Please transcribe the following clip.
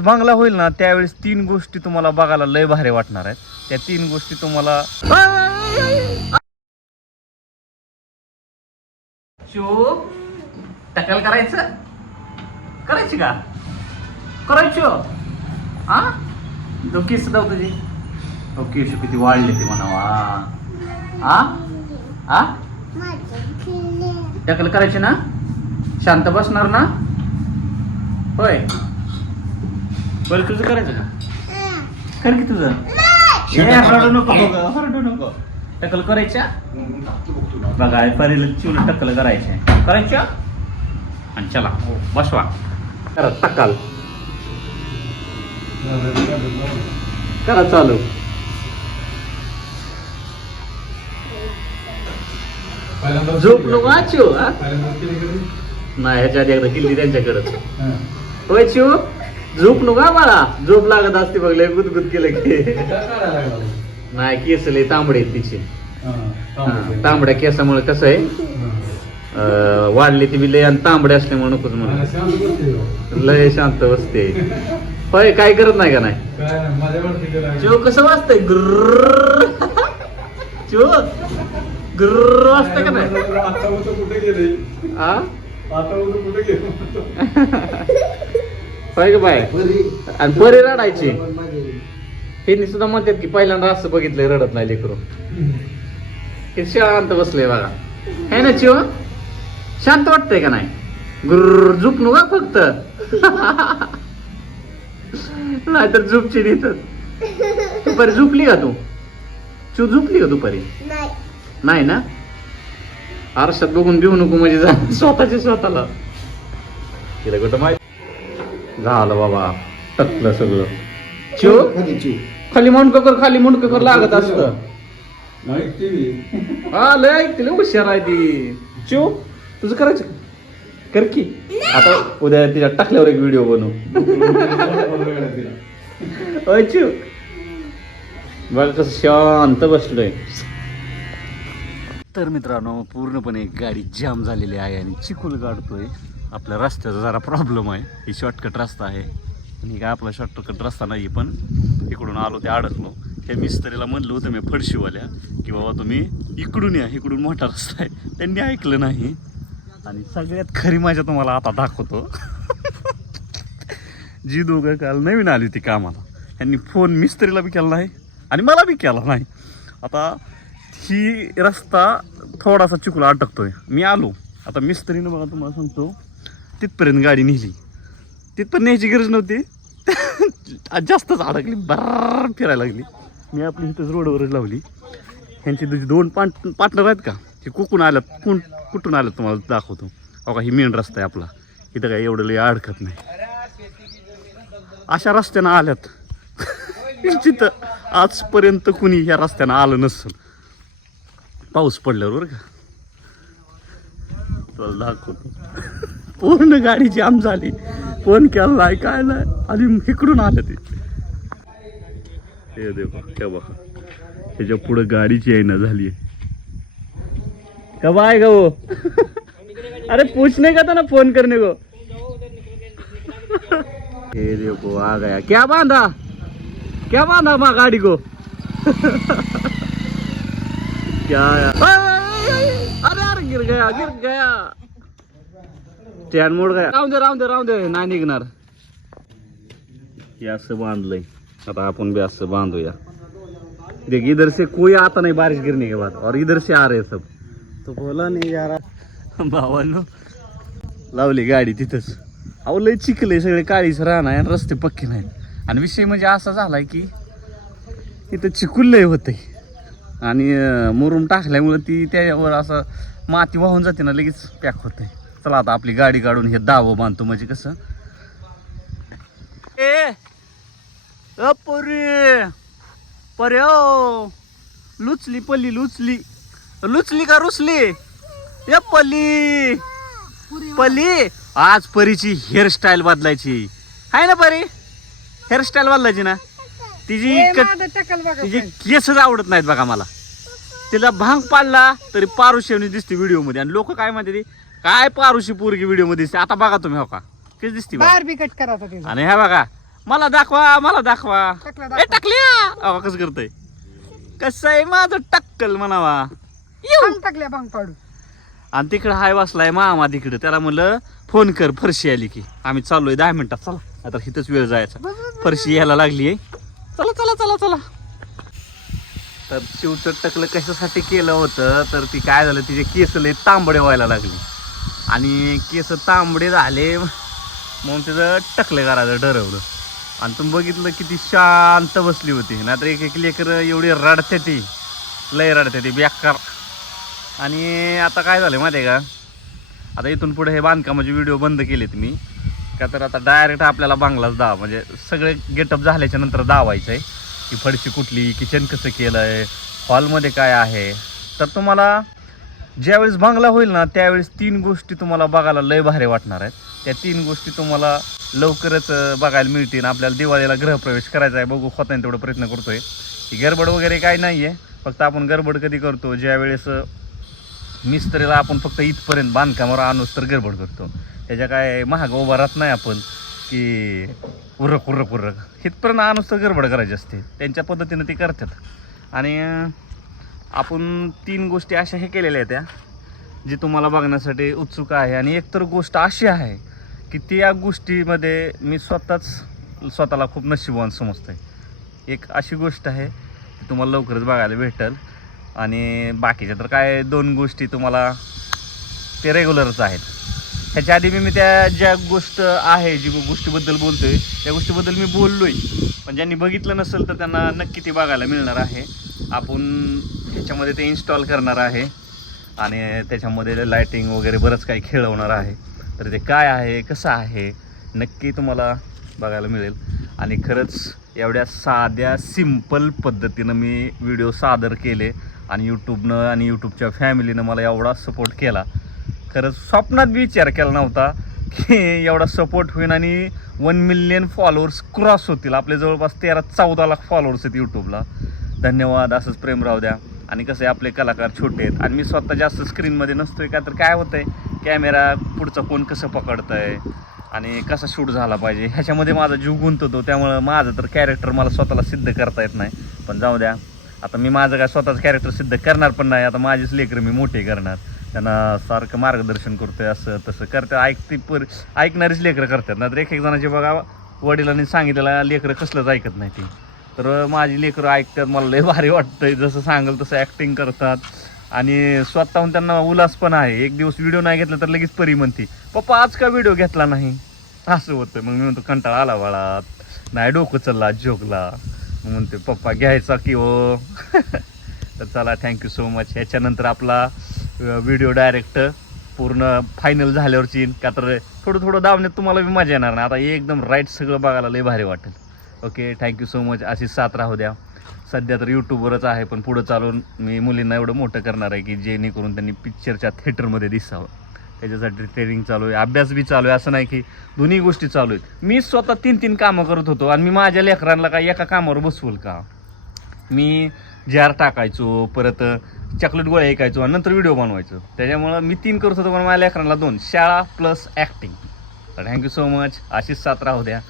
बांगला होईल ना त्यावेळेस तीन गोष्टी तुम्हाला बघायला लय भारी वाटणार आहेत. त्या तीन गोष्टी तुम्हाला शो टकल करायचं? करायची का? करायचो. हा दुखी सुद्धा तुझी ओके केस किती वाढले ते म्हणावा टकल करायची ना? शांत बसणार ना? होय. बरं तुझं करायचं का? कर की तुझं? हरडू नको बघ, हरडू नको. टकल करायच्या? बघा परीला चिवलं टक्कल करायचे. करायच्या? आणि चला बसवा. करा टक्कल. करा चालू. झोप नको हा चिव हा? नाही ह्याच्या आधी एकदा किल्ली त्यांच्याकडे होय चिव? झोप नको हा बाळा. झोप लागत असते बघ लय गुदगुद केलं की. नाही केस लय तांबडे आहेत तिचे. हा, तांबड्या केसामुळे कसं आहे वाढली ती बी लय आणि तांबडे असल्यामुळे नकोच म्हणून. लय शांत बसते. होय काय करत नाही का नाही? चिव कसं वाजतंय? ग्रर चिव ग्रर वाजतंय का नाही? आ? होय का बाय आणि परी रडायची. हे सुद्धा म्हणतात की पहिल्यांदा असं बघितलंय रडत नाही लेकरू. हे शांत बसले बघा. है ना चिव? शांत वाटतंय का नाही? गुर्र झोप नु का फक्त. नाहीतर झोपची देतात. दुपारी झोपली का तू? चिव झोपली का दुपारी? नाही. ना? आरशात बघून भिवू नको म्हणजे स्वतःच्या स्वतःला. तिला कुठं माहिती? झालं बाबा. टकलं सगळं. चिव खाली मुंडक कर खाली मुंडक कर लागत असत. हा लय ऐकते हुशार आहे ती. चिव तुझं करायचं? कर की. आता उद्या तिच्या टाकल्यावर एक व्हिडिओ बनवू. अय चिव बघ कसं शांत बसलोय. तर मित्रांनो पूर्णपणे गाडी जाम झालेली आहे आणि चिखल काढतोय आपल्या रस्त्याचा जरा प्रॉब्लेम आहे. ही शॉर्टकट रस्ता आहे. आणि काय आपला शॉर्टकट रस्ता नाही पण इकडून आलो ते अडकलो. हे मिस्त्रीला म्हणलं होतं मी फडशीवाल्या की बाबा तुम्ही इकडून या इकडून मोठा रस्ता आहे. त्यांनी ऐकलं नाही. आणि सगळ्यात खरी माझ्या तुम्हाला आता दाखवतो. जी दोघं काल नवीन आली होती कामाला यांनी फोन मिस्त्रीला बी केला नाही आणि मला बी केला नाही. आता ही रस्ता थोडासा चिकूला अटकतोय मी आलो. आता मिस्त्रीनं बघा तुम्हाला सांगतो. तिथपर्यंत गाडी नेली. तिथपर्यंत न्यायची गरज नव्हती. जास्तच अडकली बर्र फिरायला लागली. मी आपली इथंच रोडवरच लावली. ह्यांची तुझे दोन पाट पार्टनर आहेत का? हे कुकून आल्यात कोण कुठून आल्यात तुम्हाला दाखवतो. अहो का ही मेन रस्ता आहे आपला. इथं काय एवढं लय अडकत नाही. अशा रस्त्यानं आल्यात. तिथं आजपर्यंत कुणी ह्या रस्त्यानं आलं नसल. पाऊस पडल्यावर बरं का. तुला दाखवतो. पूर्ण गाडी जाम झाली. फोन केला नाही काय नाही. आणि इकडून आलं ते. हे देवा क्या बघा. त्याच्या पुढं गाडीची येणं झाली कब आएगा वो? अरे पूछने का था ना फोन करने को ये देखो आ गया. क्या बांधा? क्या बांधा माँ गाड़ी को? क्या अरे अरे गिर गया गिर गया. स्टँड मोड गया राहून दे राहून दे राहून दे. नाही निघणार. हे असं बांधलंय. आता आपण भी असं बांधूया. देख इधर से कोई आता नहीं बारिश गिरने के बाद और इधर से आ रहे सब. तो बोला नहीं यार. भावानो लावली गाडी तिथंच. अहो लय चिखले सगळे काळीच राहणार आणि रस्ते पक्के नाहीत. आणि विषय म्हणजे असा झालाय की इथं चिखल लय होतंय. आणि मुरुम टाकल्यामुळं ती त्यावर असं माती वाहून जाते ना लगेच पॅक होते चला आता आपली गाडी काढून हे दावं बांधतो म्हणजे कसं? ए पोरी. पर्यो लुचली पल्ली लुचली. लुचली का रुचली ए पल्ली. पल्ली आज परीची हेअरस्टाईल बदलायची. आहे ना परी? हेअरस्टाईल बदलायची ना? तिची तिचे केसच आवडत नाहीत बघा मला. तिला भांग पाडला तरी पारुशी दिसते व्हिडिओमध्ये. आणि लोक काय म्हणते ती, काय पारुशी पोरगी व्हिडिओमध्ये दिसते? आता बघा तुम्ही हो का? कशी दिसते बघा. बार बी कट तिचा आणि ह्या बघा मला दाखवा मला दाखवा. टाकला ए दाखव. टाकल्या? अहो, कसं करतय? कसं आहे माझं टक्कल म्हणावा? भांग टाकल्या भांग पाडू आणि तिकडं हाय बसलाय मामा तिकडं. त्याला म्हणलं फोन कर फरशी आली की. आम्ही चाललोय दहा मिनिटात चला. आता हिथंच वेळ जायचा. बस, बस, बस. फरशी यायला लागली आहे चला चला चला चला. तर शिवचं टकलं कशासाठी केलं होतं? तर ती काय झालं? तिचे केस लय तांबडे व्हायला लागले. आणि केस तांबडे झाले. म्हणून त्याचं टकलं करायचं ठरवलं. आणि तुम्ही बघितलं किती शांत बसली होती. नाहीतर एक एक लेकर एवढी रडते ती. लय रडते ती बेकार. आणि आता काय झालं माहिती आहे का? आता इथून पुढे हे बांधकामाचे व्हिडिओ बंद केलेत मी. का तर आता डायरेक्ट आपल्याला बांगलाच दाव. म्हणजे सगळे गेटअप झाल्याच्यानंतर दावायचं आहे की फडशी कुठली किचन कसं केलं आहे हॉलमध्ये काय आहे. तर तुम्हाला ज्यावेळेस बांगला होईल ना त्यावेळेस तीन गोष्टी तुम्हाला बघायला लय भारी वाटणार आहेत. त्या तीन गोष्टी तुम्हाला लवकरच बघायला मिळतील. आपल्याला दिवाळीला गृहप्रवेश करायचा आहे. बघू होता तेवढा प्रयत्न करतोय. की गडबड वगैरे काही नाही आहे फक्त आपण गडबड कधी करतो? ज्यावेळेस मिस्त्रीला आपण फक्त इथपर्यंत बांधकामावर आणूच तर गडबड करतो. त्याच्या काय महाग उभा राहत नाही आपण की उर्रक उर्रक उर्रक इथपर्यंत आणूच तर गडबड करायची असते. त्यांच्या पद्धतीनं ते करतात. आणि आपण तीन गोष्टी अशा हे केलेल्या आहेत त्या जी तुम्हाला बघण्यासाठी उत्सुक आहे. आणि एकतर गोष्ट अशी आहे की त्या गोष्टीमध्ये मी स्वतःच स्वतःला खूप नशीबवान आहे एक अशी गोष्ट आहे ती तुम्हाला लवकरच बघायला भेटेल. आणि बाकीच्या तर काय दोन गोष्टी तुम्हाला ते रेग्युलरच आहेत. ह्याच्या आधी मी मी त्या ज्या गोष्ट आहे जी गोष्टीबद्दल बोलतो आहे त्या गोष्टीबद्दल मी बोललो आहे पण ज्यांनी बघितलं नसेल तर त्यांना नक्की ती बघायला मिळणार आहे. आपण त्याच्यामध्ये ते इन्स्टॉल करणार आहे. आणि त्याच्यामध्ये लायटिंग वगैरे बरंच काही खेळवणार आहे. तर ते काय आहे कसं आहे नक्की तुम्हाला बघायला मिळेल. आणि खरंच एवढ्या साध्या सिंपल पद्धतीनं मी व्हिडिओ सादर केले आणि यूट्यूबनं आणि यूट्यूबच्या फॅमिलीनं मला एवढा सपोर्ट केला. खरंच स्वप्नात बी विचार केला नव्हता की एवढा सपोर्ट होईल आणि वन मिलियन फॉलोअर्स क्रॉस होतील. आपले जवळपास तेरा चौदा लाख फॉलोअर्स आहेत यूट्यूबला धन्यवाद असंच प्रेम राहू द्या. आणि कसं आहे आपले कलाकार छोटे आहेत. आणि मी स्वतः जास्त स्क्रीनमध्ये नसतो आहे का तर काय होतं आहे कॅमेरा पुढचा कोण कसं पकडतंय आणि कसा शूट झाला पाहिजे ह्याच्यामध्ये माझा जीव गुंततो त्यामुळं माझं तर कॅरेक्टर मला स्वतःला सिद्ध करता येत नाही. पण जाऊ द्या आता मी माझं काय स्वतःचं कॅरेक्टर सिद्ध करणार पण नाही आता माझीच लेकरं मी मोठे करणार. त्यांना सारखं मार्गदर्शन करतोय असं तसं करतं ऐकते पर ऐकणारीच लेकरं करतात. ना तर एक एक जणाचे बघा वडिलांनी सांगितलेलं लेकरं कसलंच ऐकत नाही ती. तर माझी लेकरं ऐकतात मला लय भारी वाटतंय. जसं सांगल तसं ॲक्टिंग करतात. आणि स्वतःहून त्यांना उल्हास पण आहे. एक दिवस व्हिडिओ नाही घेतला तर लगेच परी म्हणते पप्पा आज का व्हिडिओ घेतला नाही? असं होतं. मग मी म्हणतो कंटाळा आला बाळात. नाही डोकं चालला जोकला मग म्हणते पप्पा घ्यायचा की हो? तर चला थँक्यू सो मच याच्यानंतर आपला व्हिडिओ डायरेक्ट पूर्ण फायनल झाल्यावरची का तर थोडं थोडं दावण्यात तुम्हाला बी मजा येणार नाही. आता एकदम राईट सगळं बघायला लय भारी वाटेल. ओके थँक्यू सो मच अशीच साथ राहू द्या. सध्या तर यूट्यूबवरच आहे पण पुढं चालून मी मुलींना एवढं मोठं करणार आहे की जेणेकरून त्यांनी पिक्चरच्या थिएटरमध्ये दिसावं. त्याच्यासाठी ट्रेनिंग चालू आहे अभ्यास बी चालू आहे असं नाही की दोन्ही गोष्टी चालू आहेत. मी स्वतः तीन तीन कामं करत होतो आणि मी माझ्या लेकरांना काय एका कामावर बसवल का? मी जार टाकायचो परत चॉकलेट गोळ्या ऐकायचो आणि नंतर व्हिडिओ बनवायचो. त्याच्यामुळं मी तीन करत होतो पण माझ्या लेकरांना दोन. शाळा प्लस ॲक्टिंग तर थँक्यू सो मच अशीच साथ राहू द्या.